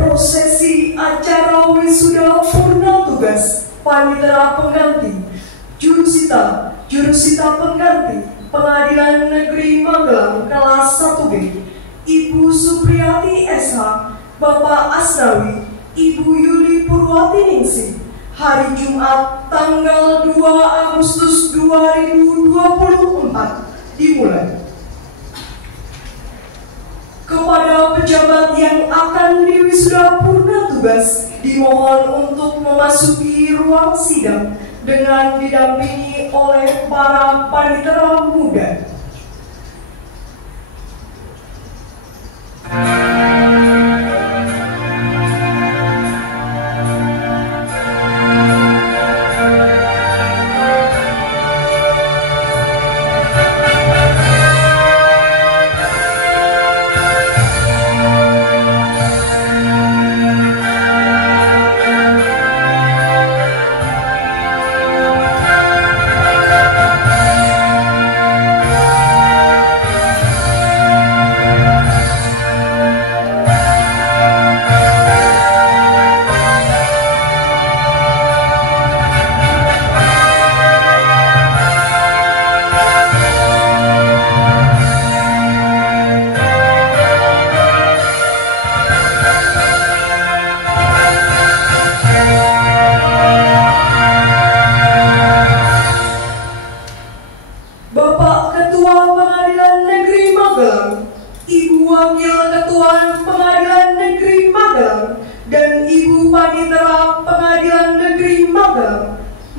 Prosesi acara wisuda purna tugas panitera pengganti jurusita pengganti Pengadilan Negeri Magelang kelas 1B, Ibu Supriyati SH, Bapak Asnawi, Ibu Yuli Purwati Ningsih, hari Jumat tanggal 2 Agustus 2024 dimulai. Kepada pejabat yang akan diwisuda purna tugas dimohon untuk memasuki ruang sidang dengan didampingi oleh para panitera muda.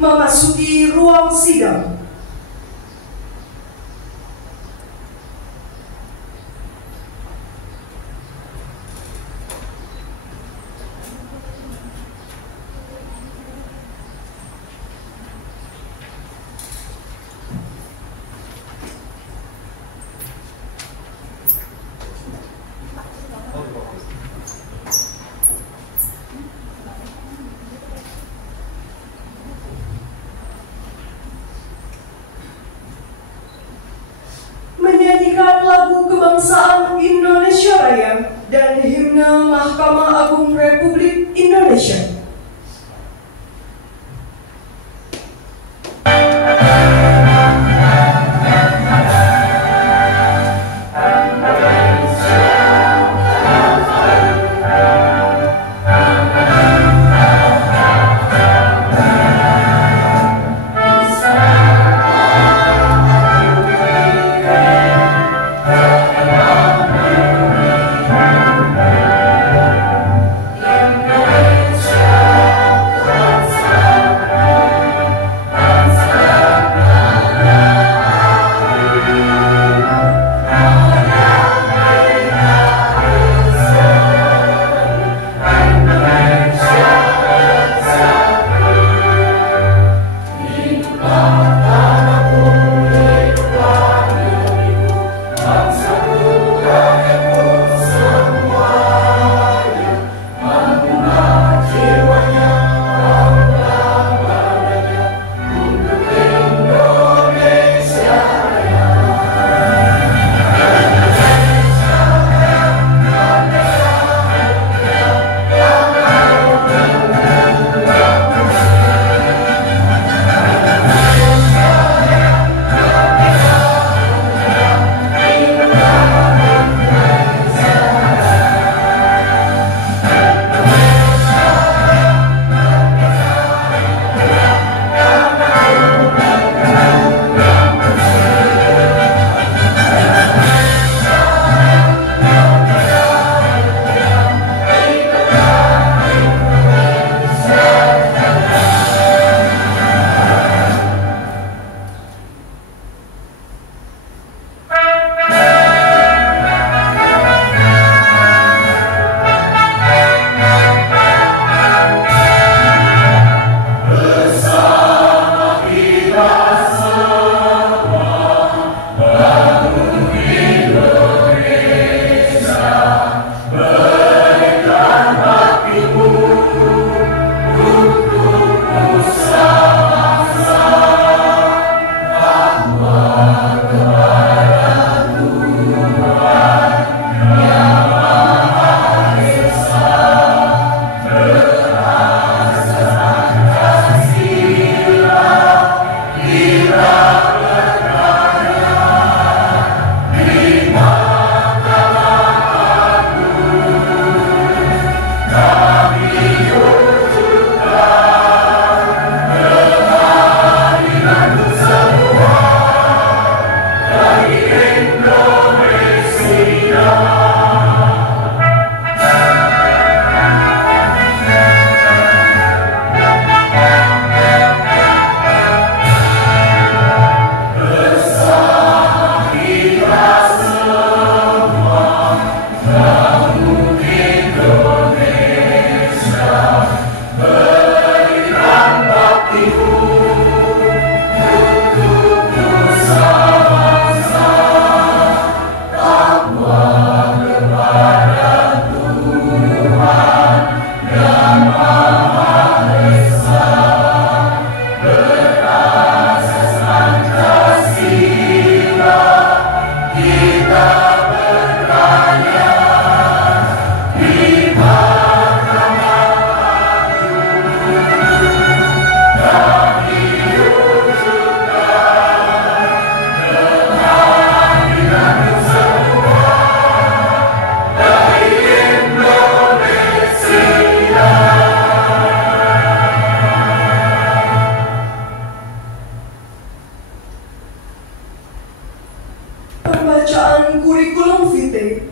Memasuki ruang sidang.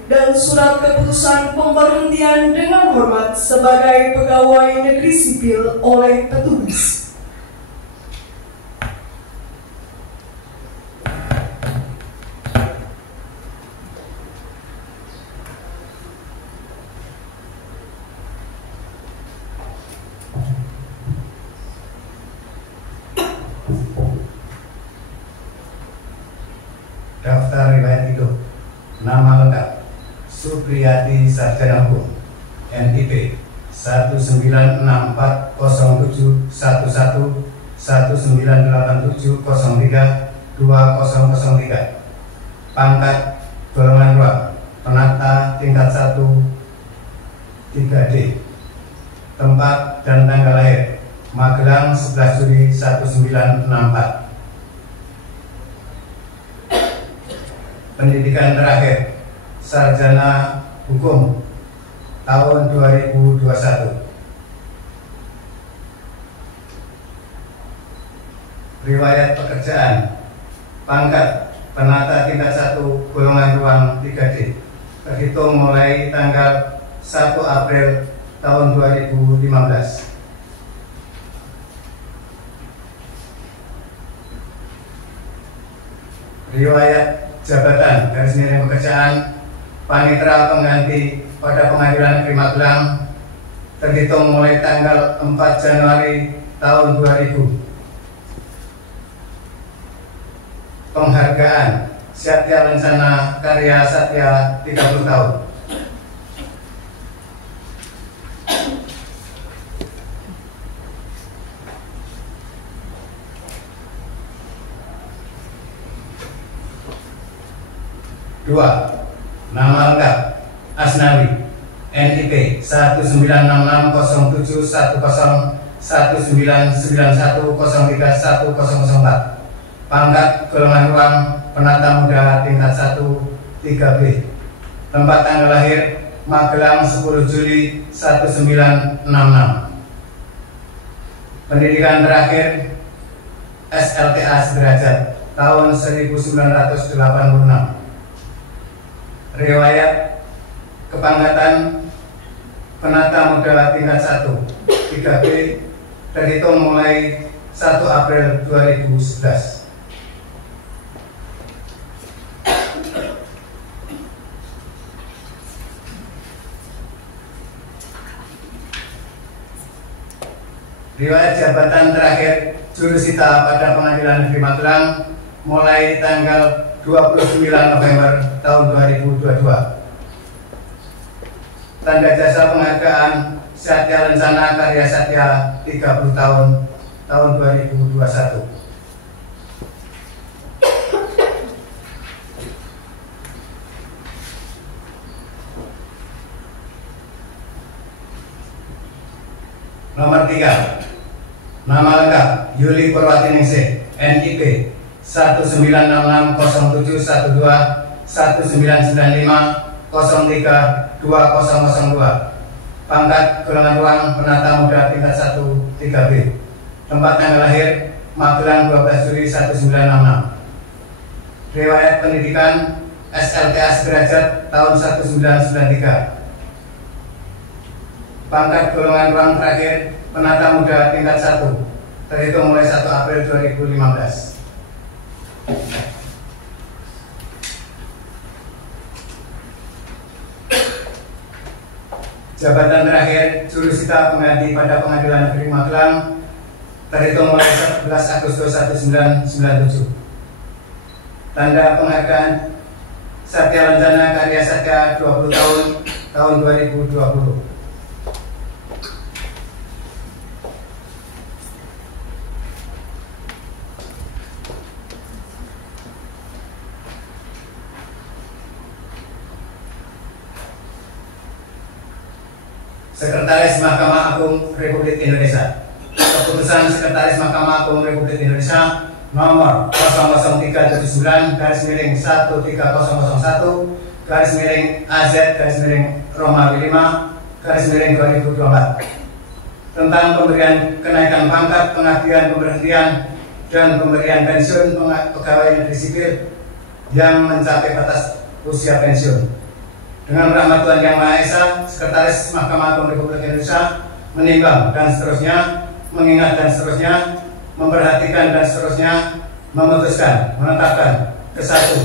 dan surat keputusan pemberhentian dengan hormat sebagai pegawai negeri sipil oleh petugas. Daftar riwayat hidup. Nama lengkap: Supriyati Sarjana Hukum, NIP 19640111987032003. Pangkat golongan 2, penata tingkat 1 3D. Tempat dan tanggal lahir: Magelang 11 Juli 1964. Pendidikan terakhir: Sarjana Hukum tahun 2021. Riwayat pekerjaan: pangkat penata tingkat 1 golongan ruang 3D, terhitung mulai tanggal 1 April tahun 2015. Riwayat jabatan garis miring pekerjaan: panitera pengganti pada Pengadilan Negeri Magelang, terhitung mulai tanggal 4 Januari tahun 2000. Penghargaan: Satya Lencana Karya Satya 30 tahun. Dua, nama lengkap: Asnawi, NIP 19660101991031004. Pangkat golongan ruang penata muda tingkat 1 3B. Tempat tanggal lahir: Magelang 10 Juli 1966. Pendidikan terakhir: SLTA sederajat tahun 1986. Riwayat kepangkatan penata muda tingkat 1 3B, terhitung mulai 1 April 2011. Riwayat jabatan terakhir jurusita pada Pengadilan Negeri Magelang mulai tanggal 29 November tahun 2022. Tanda jasa penghargaan: Satya Lencana Karya Satya 30 tahun 2021. Nomor 3, nama lengkap: Yuli Purwatiningsih, NIP 19607121995032002. Pangkat golongan ruang penata muda tingkat 1 3B. Tempat tanggal lahir: Magelang 12 Juli 1966. Riwayat pendidikan: SLTA sederajat tahun 1993. Pangkat golongan ruang terakhir: penata muda tingkat 1, terhitung mulai 1 April 2015. Jabatan terakhir: jurusita pengganti pada Pengadilan Negeri Magelang, terhitung mulai 11 Agustus 1997. Tanda penghargaan: Satya Lencana Karya Satya 20 tahun 2020. Sekretaris Mahkamah Agung Republik Indonesia. Keputusan Sekretaris Mahkamah Agung Republik Indonesia nomor 00379-13011-AZ-Romawi 5 tentang pemberian kenaikan pangkat, pengabdian, pemberhentian, dan pemberian pensiun pegawai negeri sipil yang mencapai batas usia pensiun Dengan rahmat Tuhan Yang Maha Esa, Sekretaris Mahkamah Agung Republik Indonesia menimbang dan seterusnya, mengingat dan seterusnya, memperhatikan dan seterusnya, memutuskan, menetapkan. Kesatu,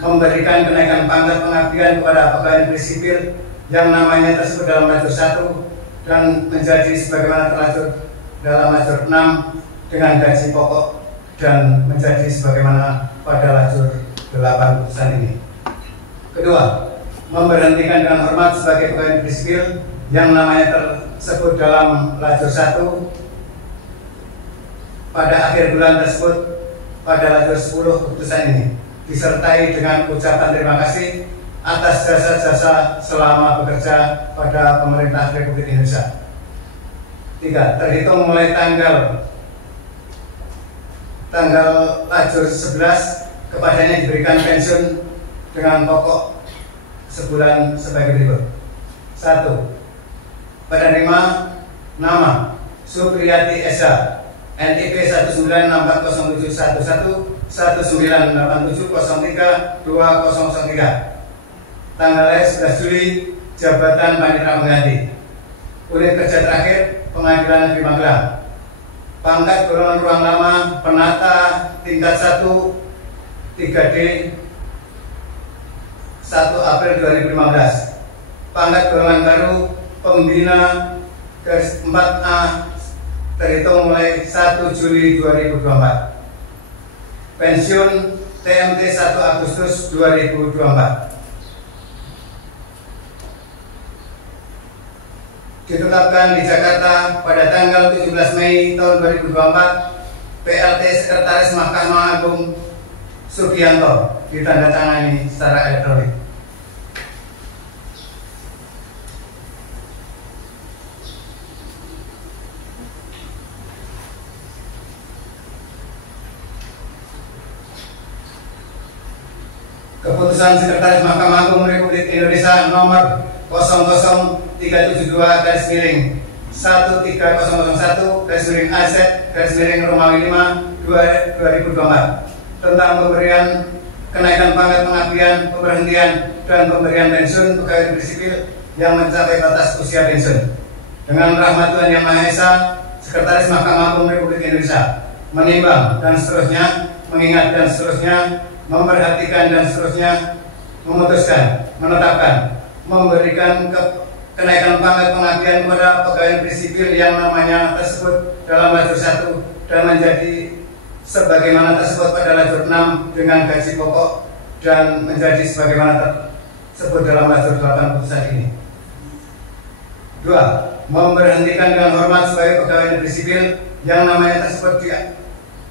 memberikan kenaikan pangkat pengabdian kepada pegawai negeri sipil yang namanya tersebut dalam lajur 1 dan menjadi sebagaimana terlaksana dalam lajur 6 dengan gaji pokok dan menjadi sebagaimana pada lajur 8 putusan ini. Kedua, memberhentikan dengan hormat sebagai pegawai negeri sipil yang namanya tersebut dalam lajur 1 pada akhir bulan tersebut pada lajur 10 keputusan ini, disertai dengan ucapan terima kasih atas jasa-jasa selama bekerja pada pemerintah Republik Indonesia. 3. Terhitung mulai tanggal lajur 11 kepadanya diberikan pensiun dengan pokok sebulan sebagai berikut. 1. Penerima nama Supriyati Esa, NIP 196407111 1987032003. Tanggal lahir 11 Juli, jabatan panitera pengganti. Unit kerja terakhir, Pengadilan Negeri Magelang. Pangkat golongan ruang lama, penata tingkat 1 3D 1 April 2015. Pangkat golongan baru, pembina garis 4A terhitung mulai 1 Juli 2024. Pensiun TMT 1 Agustus 2024. Ditetapkan di Jakarta pada tanggal 17 Mei tahun 2024, PLT Sekretaris Mahkamah Agung Sugianto, ditandatangani secara elektronik. Keputusan Sekretaris Mahkamah Agung Republik Indonesia nomor 00372-1301-AZ-Romawi 5 tentang pemberian kenaikan pangkat pengabdian, pemberhentian, dan pemberian pensiun pegawai negeri sipil yang mencapai batas usia pensiun. Dengan rahmat Tuhan Yang Maha Esa, Sekretaris Mahkamah Agung Republik Indonesia menimbang dan seterusnya, mengingat dan seterusnya, memperhatikan dan seterusnya, memutuskan, menetapkan, memberikan kenaikan pangkat pengabdian kepada pegawai negeri sipil yang namanya tersebut dalam lajur 1 dan menjadi sebagaimana tersebut pada lajur 6 dengan gaji pokok dan menjadi sebagaimana tersebut dalam lajur 8 putusan ini. 2. Memberhentikan dengan hormat sebagai pegawai negeri sipil yang namanya tersebut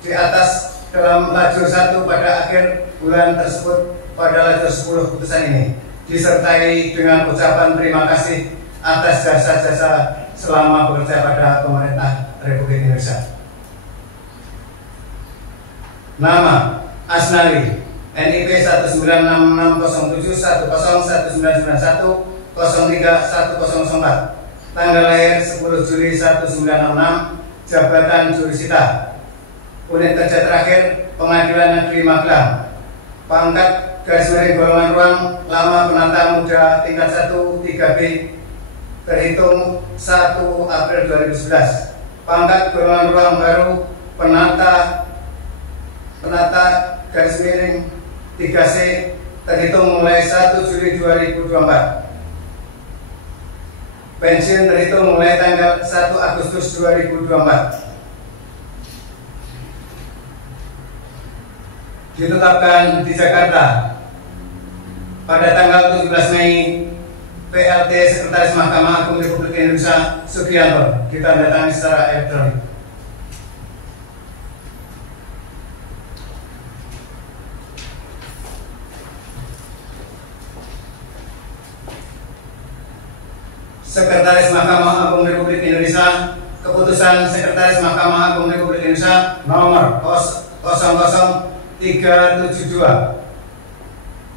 di atas dalam lajur 1 pada akhir bulan tersebut pada lajur 10 putusan ini, disertai dengan ucapan terima kasih atas jasa-jasa selama bekerja pada pemerintah Republik Indonesia. Nama Asnawi, NIP 19607101991-031004, tanggal lahir 10 Juli 1966, jabatan jurisita. Unit kerja terakhir, Pengadilan Negeri Magelang. Pangkat garis miring golongan ruang lama penata muda tingkat 1 3B terhitung 1 April 2011. Pangkat golongan ruang baru penata garis miring 3C terhitung mulai 1 Juli 2024. Pensiun terhitung mulai tanggal 1 Agustus 2024. Ditetapkan di Jakarta pada tanggal 17 Mei, PLT Sekretaris Mahkamah Agung Republik Indonesia Sugianto, ditandatangani secara elektronik. Sekretaris Mahkamah Agung Republik Indonesia, keputusan Sekretaris Mahkamah Agung Republik Indonesia nomor 00372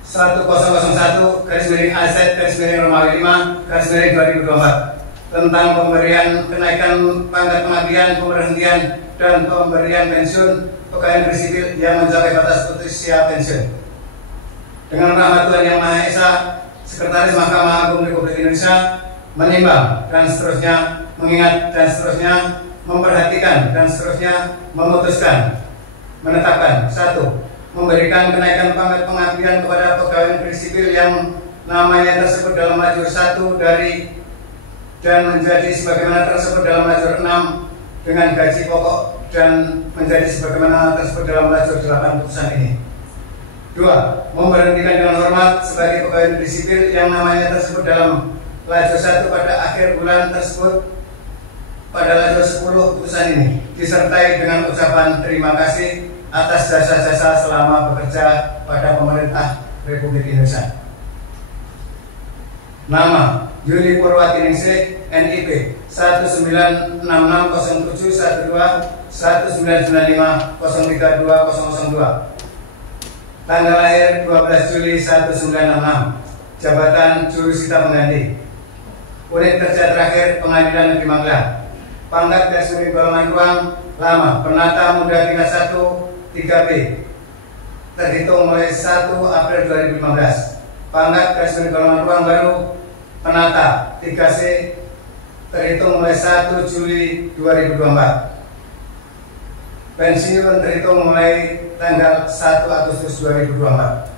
1001 garis miring AZ garis miring Romawi 5 garis miring 2024 tentang pemberian kenaikan pangkat pengabdian, pemberhentian, dan pemberian pensiun pegawai negeri sipil yang mencapai batas usia pensiun. Dengan rahmat Tuhan Yang Maha Esa, Sekretaris Mahkamah Agung Republik Indonesia menimbang dan seterusnya, mengingat dan seterusnya, memperhatikan dan seterusnya, memutuskan, menetapkan. 1. Memberikan kenaikan pangkat pengabdian kepada pegawai negeri sipil yang namanya tersebut dalam lajur 1 dari dan menjadi sebagaimana tersebut dalam lajur 6 dengan gaji pokok dan menjadi sebagaimana tersebut dalam lajur 8 putusan ini. 2. Memberhentikan dengan hormat sebagai pegawai negeri sipil yang namanya tersebut dalam lajur 1 pada akhir bulan tersebut pada lajur 10 putusan ini, disertai dengan ucapan terima kasih atas jasa-jasa selama bekerja pada pemerintah Republik Indonesia. Nama: Yuli Purwatiningsih, NIP 19967121995032002. Tanggal lahir 12 Juli 1966. Jabatan jurusita pengganti. Unit kerja terakhir Pengadilan Negeri Magelang. Pangkat garis miring golongan ruang lama penata muda tingkat 1 3B terhitung mulai 1 April 2015. Pangkat garis miring golongan ruang baru penata 3C terhitung mulai 1 Juli 2024. Pensiun terhitung mulai tanggal 1 Agustus 2024.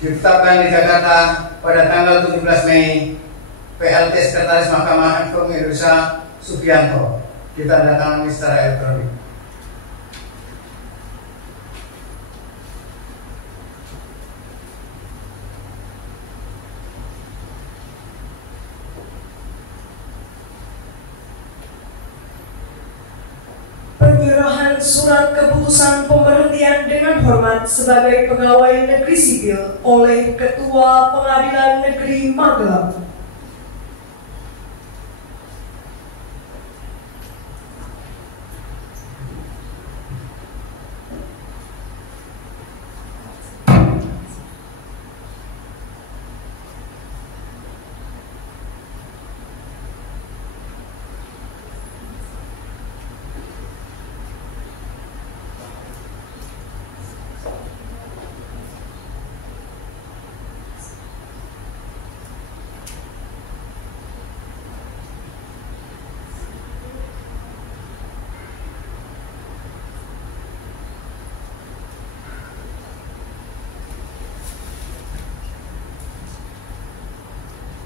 Ditetapkan di Jakarta pada tanggal 17 Mei, PLT Sekretaris Mahkamah Agung Indonesia Subianto, ditandatangani secara elektronik. Penyerahan surat keputusan pemberhentian dengan hormat sebagai pegawai negeri sipil oleh Ketua Pengadilan Negeri Magelang.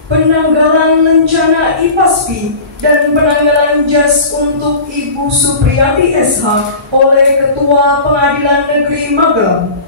Penanggalan rencana IPASPI dan penanggalan jas untuk Ibu Supriyati SH oleh Ketua Pengadilan Negeri Magelang.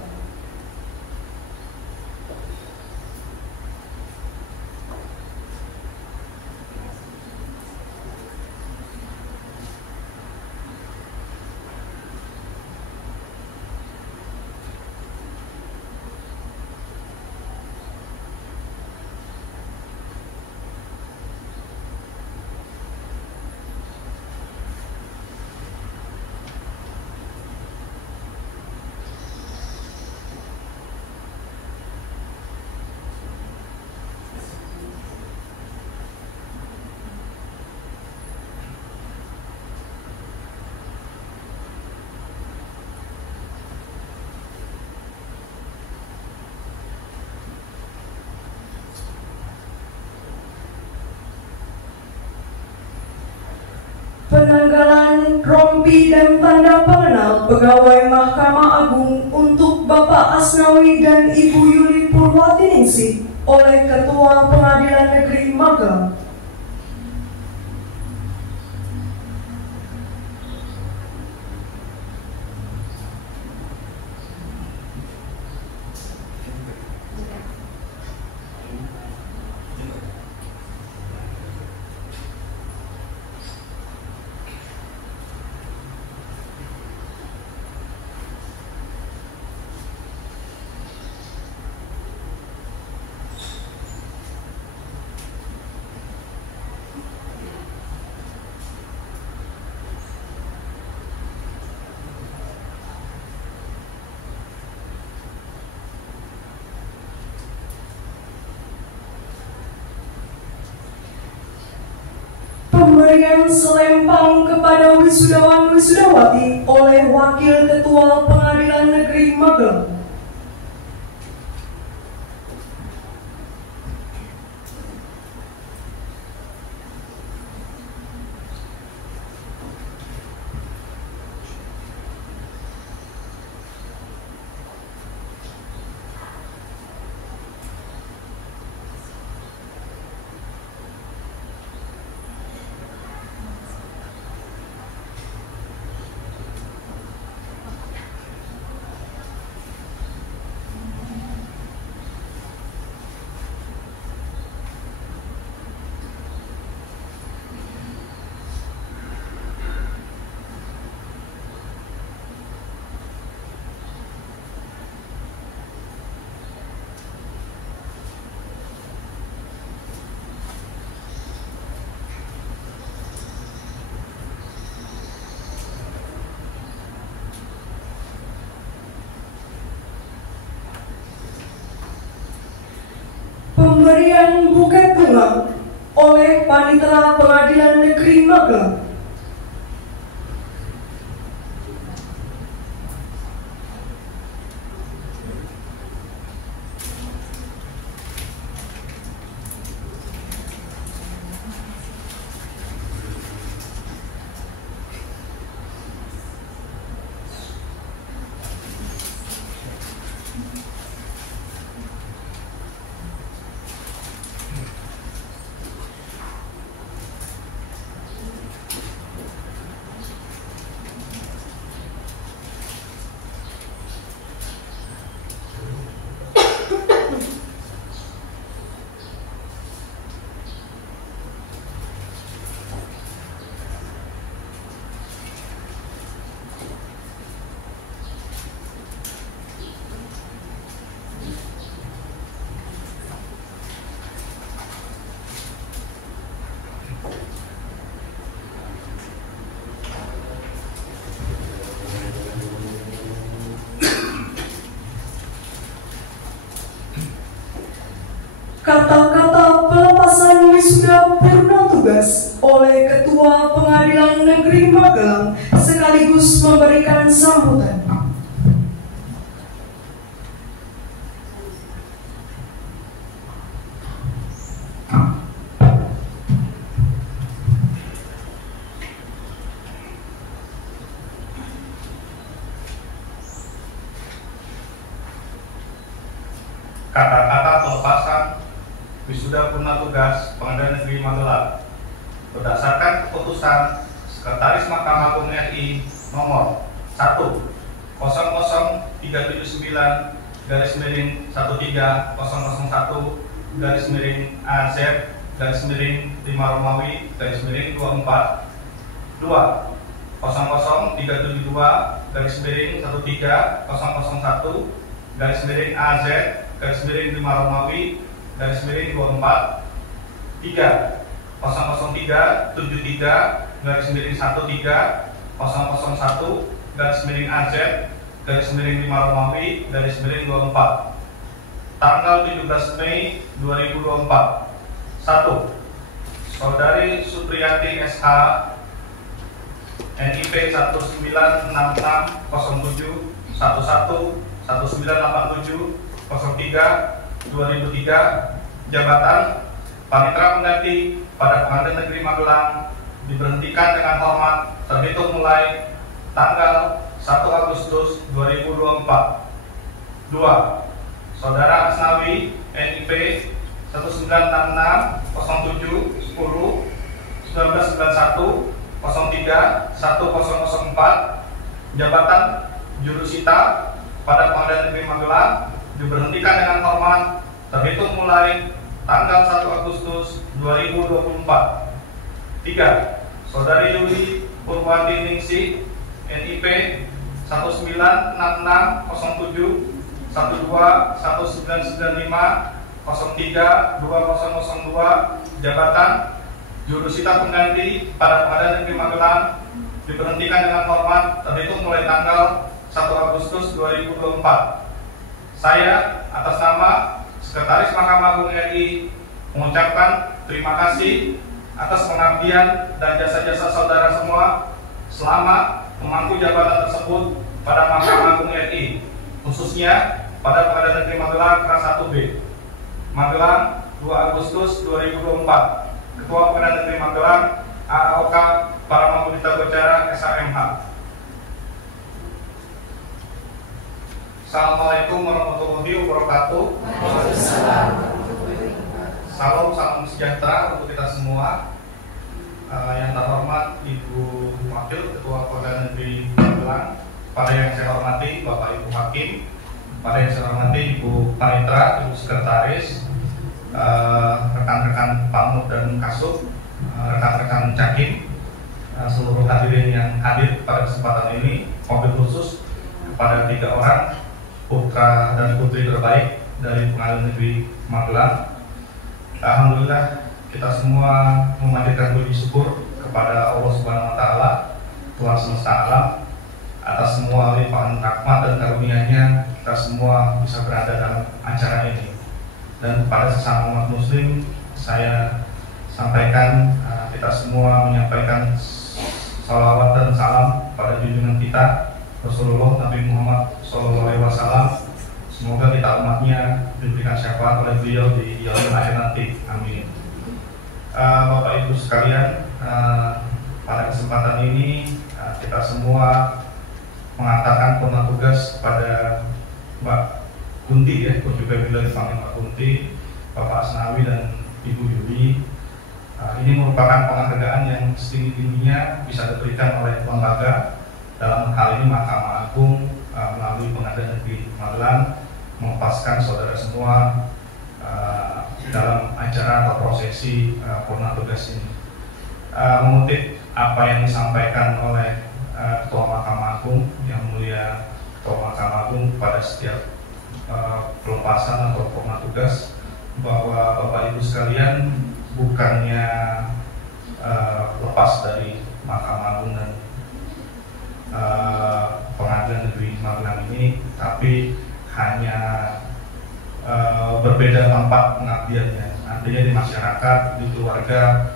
Penanggalan rompi dan tanda pengenal pegawai Mahkamah Agung untuk Bapak Asnawi dan Ibu Yuli Purwatiningsih oleh Ketua Pengadilan Negeri Magelang. Pemberian selempang kepada wisudawan-wisudawati oleh Wakil Ketua Pengadilan Negeri Magelang. Magelang oleh Panitera Pengadilan Negeri Magelang. Kata-kata pelepasan wisuda purna tugas oleh Ketua Pengadilan Negeri Magelang sekaligus memberikan sambutan. Kata-kata pelepasan wisuda purna tugas Pengadilan Negeri Magelang berdasarkan keputusan Sekretaris Mahkamah Agung RI nomor 1/1/2009/1/AZ/5 tanggal 17 Mei 2024. 1. Saudari Supriyati SH NIP 1966-11-1987-03 jabatan Panitera Pengganti pada Pengadilan Negeri Magelang diberhentikan dengan hormat terhitung mulai tanggal 1 Agustus 2024. 2. Saudara Asnawi NIP 1991-1991-03-1004 jabatan jurusita pada Pengadilan Negeri Magelang diberhentikan dengan hormat terhitung mulai tanggal 1 Agustus 2024. 3. Saudari Yuli Purwanti Ningsih NIP 1966-12-1995-03-2002 jabatan jurusita pengganti pada Pengadilan Negeri Magelang diberhentikan dengan hormat terhitung mulai tanggal 1 Agustus 2024. Saya atas nama Sekretaris Mahkamah Agung RI mengucapkan terima kasih atas pengabdian dan jasa-jasa saudara semua selama memangku jabatan tersebut pada Mahkamah Agung RI, khususnya pada Pengadilan Negeri Magelang kelas 1B. Magelang 2 Agustus 2024. Ketua Pengadilan Negeri Magelang AAOK Paramahudita Gocara SHMH. Assalamualaikum warahmatullahi wabarakatuh. Salam sejahtera untuk kita semua. Yang terhormat Ibu Wakil Ketua Pengadilan Negeri Magelang, pada yang saya hormati Bapak Ibu Hakim, pada yang saya hormati Ibu Panitera, Ibu Sekretaris, rekan-rekan Pamuk dan Kasub, rekan-rekan Cakim, seluruh hadirin yang hadir pada kesempatan ini, mobil khusus kepada 3 orang putra dan putri terbaik dari Pengadilan Negeri Magelang. Alhamdulillah kita semua memanjatkan puji syukur kepada Allah Subhanahu wa Ta'ala, Tuhan semesta alam, atas semua limpahan rahmat dan karunia-Nya kita semua bisa berada dalam acara ini. Dan kepada sesama umat muslim saya sampaikan, kita semua menyampaikan salawat dan salam pada junjungan kita Rasulullah Nabi Muhammad SAW. Semoga kita umatnya diberikan syafaat oleh beliau di yaumil akhir nanti. Amin. Bapak Ibu sekalian, pada kesempatan ini kita semua mengatakan purna tugas pada Mbak Kunti, ya, juga bila dipanggil Mbak Kunti, Bapak Asnawi dan Ibu Yuli. Ini merupakan penghargaan yang setinggi-tingginya bisa diberikan oleh lembaga, dalam hal ini Mahkamah Agung melalui Pengadilan Negeri Magelang, melepaskan saudara semua dalam acara atau prosesi purna tugas ini. Mengutip apa yang disampaikan oleh Ketua Mahkamah Agung yang mulia Ketua Mahkamah Agung pada setiap pelepasan atau purna tugas, bahwa Bapak Ibu sekalian bukannya lepas dari Mahkamah Agung dan Pengadilan Negeri Magelang ini, tapi hanya berbeda tempat pengabdiannya. Artinya di masyarakat, di keluarga,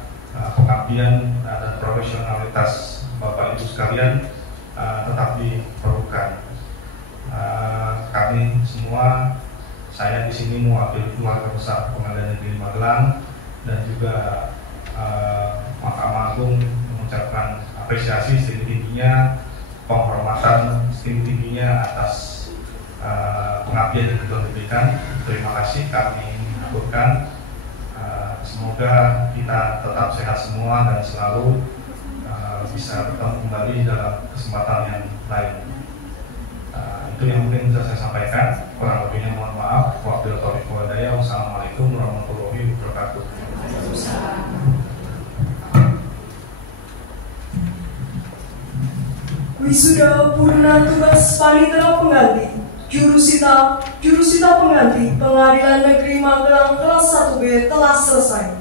pengabdian dan profesionalitas Bapak Ibu sekalian tetap diperlukan. Kami semua, saya di sini mewakili keluarga besar Pengadilan Negeri Magelang dan juga Mahkamah Agung mengucapkan apresiasi setinggi-tingginya, penghormatan setinggi-tingginya atas pengabdian yang telah diberikan. Terima kasih kami aturkan. Semoga kita tetap sehat semua dan selalu bisa bertemu kembali dalam kesempatan yang lain. Itu yang mungkin bisa saya sampaikan. Kurang lebihnya mohon maaf. Wabillahi taufiq wal hidayah. Wassalamualaikum warahmatullahi wabarakatuh. Wisuda purna tugas panitera pengganti jurusita pengganti Pengadilan Negeri Magelang kelas 1B telah selesai.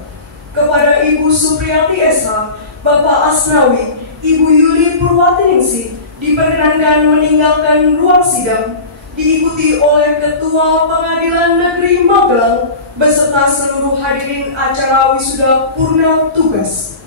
Kepada Ibu Supriyati Esa, Bapak Asnawi, Ibu Yuli Purwatiningsih diperkenankan meninggalkan ruang sidang, diikuti oleh Ketua Pengadilan Negeri Magelang beserta seluruh hadirin acara wisuda purna tugas.